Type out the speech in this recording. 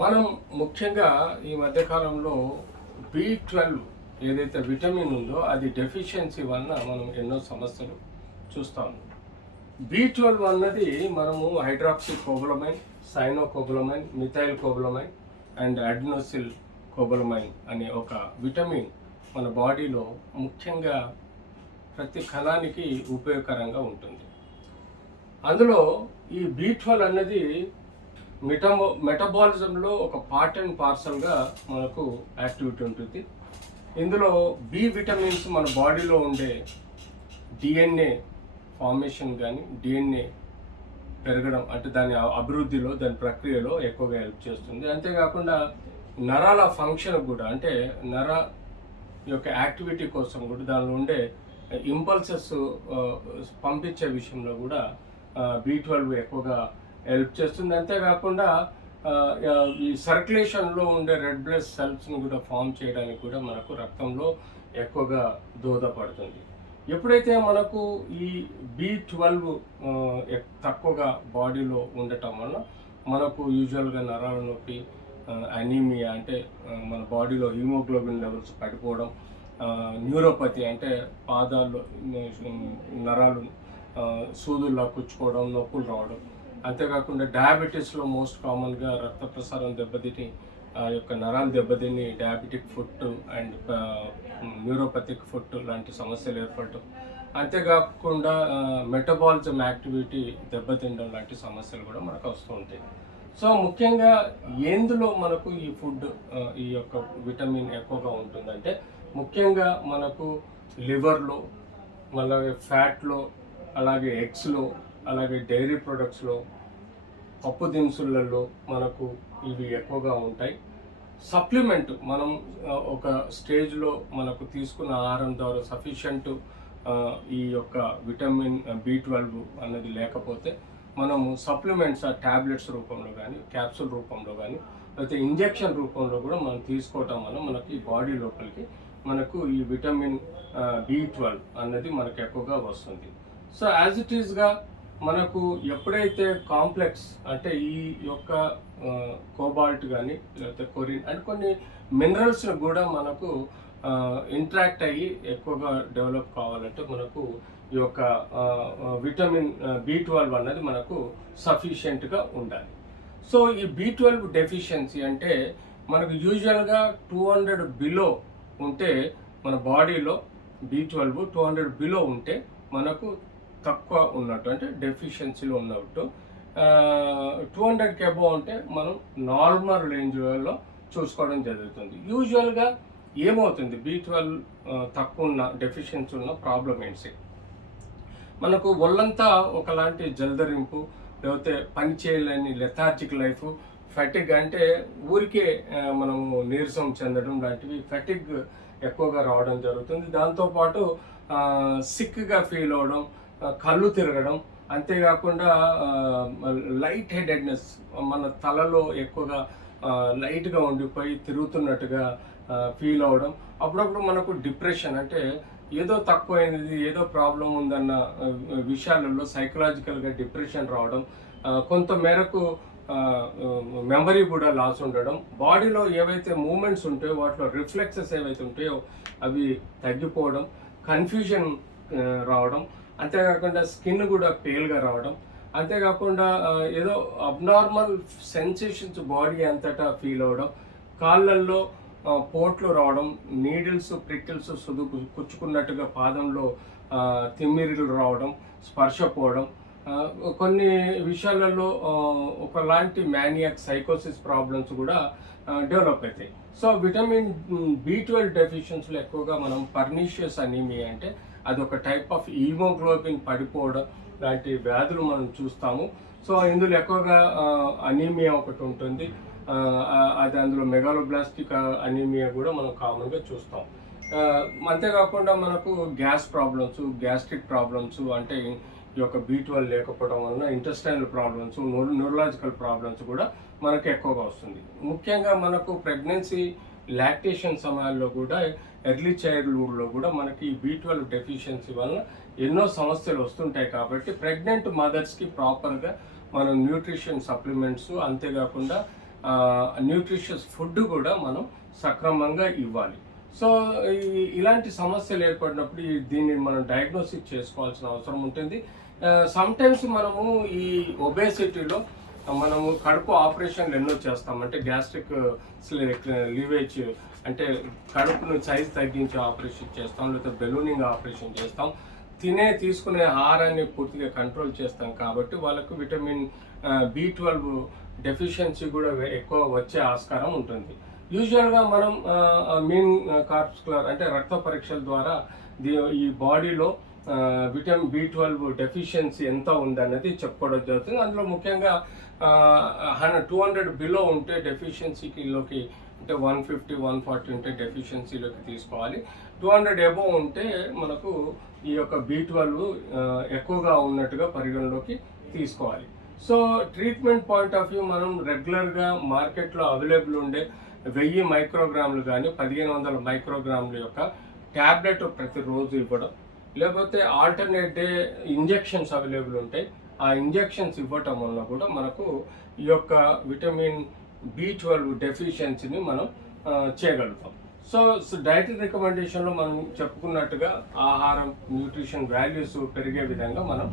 మనం ముఖ్యంగా ఈ మధ్యకాలంలో B12 ఏదైతే విటమిన్ ఉందో అది డెఫిషియన్సీ వలన మనం ఎన్నో సమస్యలు చూస్తాము. B12 అన్నది మనము హైడ్రాక్సీ కోబలమైన్, సైనోకోబలమైన్, మిథైల్ కోబలమైన్ అండ్ అడినోసిల్ కోబలమైన్ అనే ఒక విటమిన్ మన బాడీలో ముఖ్యంగా ప్రతి కణానికి ఉపయోగకరంగా ఉంటుంది. అందులో ఈ B12 అన్నది మెటబాలిజంలో ఒక పార్ట్ అండ్ పార్సల్గా మనకు యాక్టివిటీ ఉంటుంది. ఇందులో బి విటమిన్స్ మన బాడీలో ఉండే డిఎన్ఏ ఫార్మేషన్ కానీ డిఎన్ఏ పెరగడం అంటే దాని అభివృద్ధిలో దాని ప్రక్రియలో ఎక్కువగా హెల్ప్ చేస్తుంది. అంతేకాకుండా నరాల ఫంక్షన్ కూడా అంటే నర యొక్క యాక్టివిటీ కోసం కూడా దానిలో ఉండే ఇంపల్సెస్ పంపించే విషయంలో కూడా B12 ఎక్కువగా హెల్ప్ చేస్తుంది. అంతేకాకుండా ఈ సర్క్యులేషన్లో ఉండే రెడ్ బ్లడ్ సెల్స్ని కూడా ఫామ్ చేయడానికి కూడా మనకు రక్తంలో ఎక్కువగా దోహదపడుతుంది. ఎప్పుడైతే మనకు ఈ B12 తక్కువగా బాడీలో ఉండటం వల్ల మనకు యూజువల్గా నరాల నొప్పి, అనీమియా అంటే మన బాడీలో హిమోగ్లోబిన్ లెవెల్స్ పడిపోవడం, న్యూరోపతి అంటే పాదాల్లో నరాలు సూదుల్లో కుచ్చుకోవడం, నొప్పులు రావడం, అంతేకాకుండా డయాబెటీస్లో మోస్ట్ కామన్గా రక్త ప్రసారం దెబ్బతిని యొక్క నరాలు దెబ్బతిని diabetic foot and neuropathic foot లాంటి సమస్యలు ఏర్పడటం, అంతేకాకుండా మెటబాలిజం యాక్టివిటీ దెబ్బతినడం లాంటి సమస్యలు కూడా మనకు వస్తూ ఉంటాయి. సో ముఖ్యంగా ఎందులో మనకు ఈ ఫుడ్ ఈ యొక్క విటమిన్ ఎక్కువగా ఉంటుందంటే ముఖ్యంగా మనకు లివర్లో, అలాగే ఫ్యాట్లో, అలాగే ఎగ్స్లో, అలాగే డైరీ ప్రొడక్ట్స్లో, పప్పు దినుసులలో మనకు ఇవి ఎక్కువగా ఉంటాయి. సప్లిమెంట్ మనం ఒక స్టేజ్లో మనకు తీసుకున్న ఆహారం ద్వారా సఫిషియంట్ ఈ యొక్క విటమిన్ B12 అన్నది లేకపోతే మనము సప్లిమెంట్స్ ట్యాబ్లెట్స్ రూపంలో కానీ, క్యాప్సూల్ రూపంలో కానీ, లేకపోతే ఇంజెక్షన్ రూపంలో కూడా మనం తీసుకోవటం వల్ల మనకి బాడీ లోపలికి మనకు ఈ విటమిన్ B12 అన్నది మనకు ఎక్కువగా వస్తుంది. సో యాజ్ ఇట్ ఈస్గా మనకు ఎప్పుడైతే కాంప్లెక్స్ అంటే ఈ యొక్క కోబాల్ట్ కానీ లేకపోతే కొరిన్ అంటే కొన్ని మినరల్స్ని కూడా మనకు ఇంట్రాక్ట్ అయ్యి ఎక్కువగా డెవలప్ కావాలంటే మనకు ఈ యొక్క విటమిన్ B12 అన్నది మనకు సఫిషియెంట్గా ఉండాలి. సో ఈ B12 డెఫిషియన్సీ అంటే మనకు యూజువల్గా 200 బిలో ఉంటే మన బాడీలో B12 200 బిలో ఉంటే మనకు తక్కువ ఉన్నట్టు అంటే డెఫిషియన్సీలో ఉన్నట్టు. 200కి అబోవ్ ఉంటే మనం నార్మల్ రేంజ్లో చూసుకోవడం జరుగుతుంది. యూజువల్గా ఏమవుతుంది B12 తక్కువ ఉన్న డెఫిషియన్సీ ఉన్న ప్రాబ్లం ఏంటి, మనకు ఒళ్ళంతా ఒకలాంటి జలదరింపు, లేకపోతే పని చేయలేని లెథార్జిక్ లైఫ్, ఫెటిగ్ అంటే ఊరికే మనము నీరసం చెందడం లాంటివి ఫెటిగ్ ఎక్కువగా రావడం జరుగుతుంది. దాంతోపాటు సిక్గా ఫీల్ అవ్వడం, కళ్ళు తిరగడం, అంతేకాకుండా లైట్ హెడెడ్నెస్ మన తలలో ఎక్కువగా లైట్గా ఉండిపోయి తిరుగుతున్నట్టుగా ఫీల్ అవ్వడం, అప్పుడప్పుడు మనకు డిప్రెషన్ అంటే ఏదో తక్కువైనది ఏదో ప్రాబ్లం ఉందన్న విషయాలలో సైకలాజికల్గా డిప్రెషన్ రావడం, కొంత మేరకు మెమరీ కూడా లాస్ ఉండడం, బాడీలో ఏవైతే మూమెంట్స్ ఉంటాయో వాటిలో రిఫ్లెక్సెస్ ఏవైతే ఉంటాయో అవి తగ్గిపోవడం, కన్ఫ్యూజన్ రావడం, అంతేకాకుండా స్కిన్ కూడా పేల్గా రావడం, అంతేకాకుండా ఏదో అబ్నార్మల్ సెన్సేషన్స్ బాడీ అంతటా ఫీల్ అవ్వడం, కాళ్ళల్లో పోట్లు రావడం, నీడిల్స్ ప్రికిల్స్ కుచ్చుకున్నట్టుగా పాదంలో తిమ్మిరిలు రావడం, స్పర్శ పోవడం, కొన్ని విషయాలలో ఒకలాంటి మ్యానియాక్ సైకోసిస్ ప్రాబ్లమ్స్ కూడా డెవలప్ అవుతాయి. సో విటమిన్ B12 డెఫిషియన్సీలో ఎక్కువగా మనం పర్నీషియస్ అనీమియా అంటే అదొక టైప్ ఆఫ్ హీమోగ్లోబిన్ పడిపోవడం లాంటి వ్యాధులు మనం చూస్తాము. సో ఇందులో ఎక్కువగా అనీమియా ఒకటి ఉంటుంది, అది అందులో మెగాలోబ్లాస్టిక్ అనీమియా కూడా మనం కామన్గా చూస్తాం. అంతేకాకుండా మనకు గ్యాస్ ప్రాబ్లమ్స్, గ్యాస్ట్రిక్ ప్రాబ్లమ్స్ అంటే ఈ యొక్క B12 లేకపోవడం వలన ఇంటెస్టైనల్ ప్రాబ్లమ్స్, న్యూరలాజికల్ ప్రాబ్లమ్స్ కూడా మనకు ఎక్కువగా వస్తుంది. ముఖ్యంగా మనకు ప్రెగ్నెన్సీ, లాక్టేషన్ సమయాల్లో కూడా, ఎర్లీ చైల్డ్హుడ్లో కూడా మనకి B12 డెఫిషియన్సీ వలన ఎన్నో సమస్యలు వస్తుంటాయి. కాబట్టి ప్రెగ్నెంట్ మదర్స్కి ప్రాపర్గా మనం న్యూట్రిషన్ సప్లిమెంట్స్, అంతేకాకుండా న్యూట్రిషియస్ ఫుడ్ కూడా మనం సక్రమంగా ఇవ్వాలి. సో ఇలాంటి సమస్యలు ఏర్పడినప్పుడు దీన్ని మనం డయాగ్నోసిస్ చేసుకోవాల్సిన అవసరం ఉంటుంది. సమ్టైమ్స్ మనము ఈ ఒబేసిటీలో మనము కడుపు ఆపరేషన్లు ఎన్నో చేస్తాం. అంటే గ్యాస్ట్రిక్ లీవేజ్ అంటే కడుపును సైజ్ తగ్గించే ఆపరేషన్ చేస్తాం, లేకపోతే బెలూనింగ్ ఆపరేషన్ చేస్తాం. తీసుకునే ఆహారాన్ని పూర్తిగా కంట్రోల్ చేస్తాం కాబట్టి వాళ్ళకు విటమిన్ B12 డెఫిషియన్సీ కూడా ఎక్కువ వచ్చే ఆస్కారం ఉంటుంది. యూజువల్గా మనం మీన్ కార్పస్కులర్ అంటే రక్త పరీక్షల ద్వారా ఈ బాడీలో విటమిన్ B12 డెఫిషియన్సీ ఎంత ఉందన్నది చెప్పుకోవడం జరుగుతుంది. అందులో ముఖ్యంగా 200 బిలో ఉంటే డెఫిషియన్సీలోకి, అంటే 150 140 ఉంటే డెఫిషియన్సీలోకి తీసుకోవాలి. 200 అబోవ్ ఉంటే మనకు ఈ యొక్క B12 ఎక్కువగా ఉన్నట్టుగా పరిగణలోకి తీసుకోవాలి. So treatment point of view మనం రెగ్యులర్గా మార్కెట్లో అవైలబుల్ ఉండే 1000 మైక్రోగ్రాములు కానీ 1500 మైక్రోగ్రాముల యొక్క ట్యాబ్లెట్ ప్రతిరోజు ఇవ్వడం, లేకపోతే ఆల్టర్నేట్ డే ఇంజెక్షన్స్ అవైలబుల్ ఉంటాయి. ఆ ఇంజెక్షన్స్ ఇవ్వటం వల్ల కూడా మనకు ఈ యొక్క విటమిన్ B12 డెఫిషియన్సీని మనం చేయగలుగుతాం. సో డైటరీ రికమెండేషన్లో మనం చెప్పుకున్నట్టుగా ఆహారం, న్యూట్రిషన్ వాల్యూస్ పెరిగే విధంగా మనం